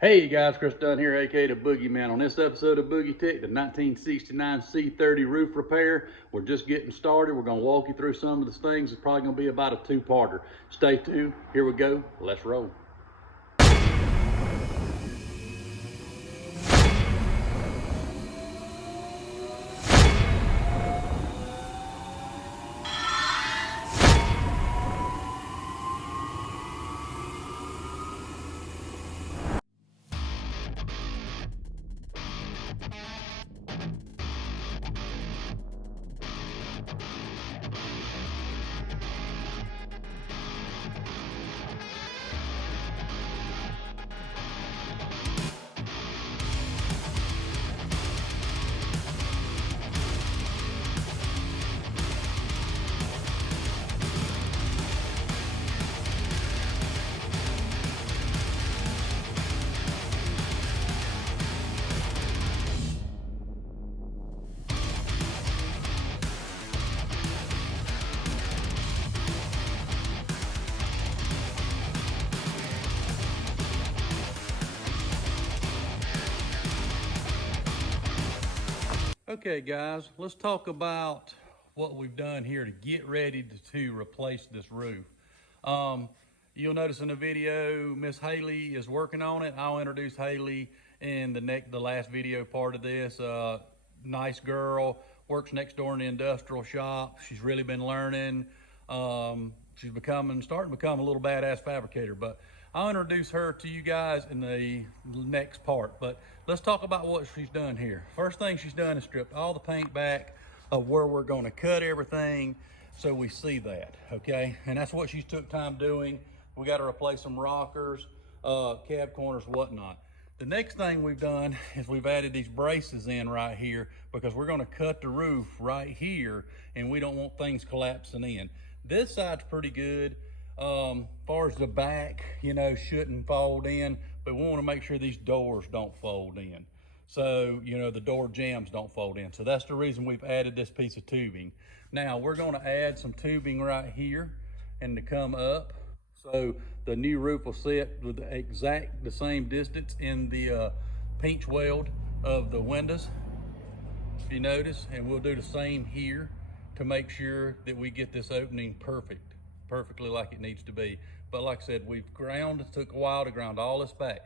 Hey you guys, Chris Dunn here, aka the Boogeyman. On this episode of Boogie Tech, the 1969 C30 roof repair, we're just getting started. We're going to walk you through some of the things. It's probably going to be about a two-parter. Stay tuned. Here we go. Let's roll. Okay guys, let's talk about what we've done here to get ready to replace this roof. You'll notice in the video, Miss Haley is working on it. I'll introduce Haley in the last video part of this. Nice girl, works next door in the industrial shop. She's really been learning. She's starting to become a little badass fabricator, but I'll introduce her to you guys in the next part. But let's talk about what she's done here. First thing she's done is stripped all the paint back of where we're going to cut everything so we see that, okay? And that's what she took time doing. We got to replace some rockers, cab corners, whatnot. The next thing we've done is we've added these braces in right here because we're going to cut the roof right here and we don't want things collapsing in. This side's pretty good. Far as the back, shouldn't fold in, but we want to make sure these doors don't fold in. So, the door jambs don't fold in. So that's the reason we've added this piece of tubing. Now we're going to add some tubing right here and to come up. So the new roof will sit with the same distance in the pinch weld of the windows, if you notice, and we'll do the same here to make sure that we get this opening perfectly like it needs to be. But like I said, it took a while to ground all this back.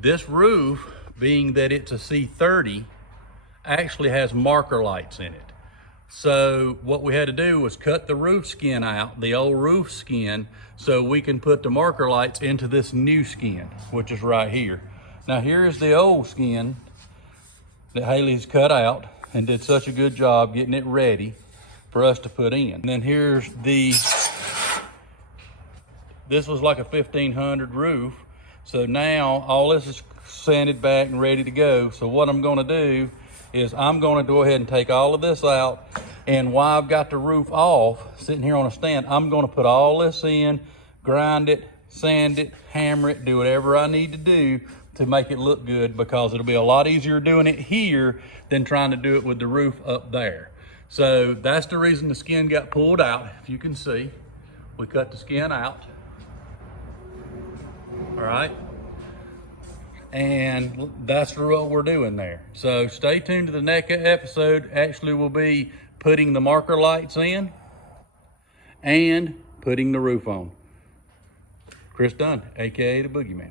This roof, being that it's a C30, actually has marker lights in it. So what we had to do was cut the roof skin out, the old roof skin, so we can put the marker lights into this new skin, which is right here. Now here's the old skin that Haley's cut out and did such a good job getting it ready for us to put in. And then here's this was like a 1500 roof. So now all this is sanded back and ready to go. So what I'm gonna do is I'm gonna go ahead and take all of this out, and while I've got the roof off, sitting here on a stand, I'm gonna put all this in, grind it, sand it, hammer it, do whatever I need to do to make it look good, because it'll be a lot easier doing it here than trying to do it with the roof up there. So that's the reason the skin got pulled out. If you can see, we cut the skin out. All right. And that's what we're doing there. So stay tuned to the next episode. Actually, we'll be putting the marker lights in and putting the roof on. Chris Dunn, AKA the Boogeyman.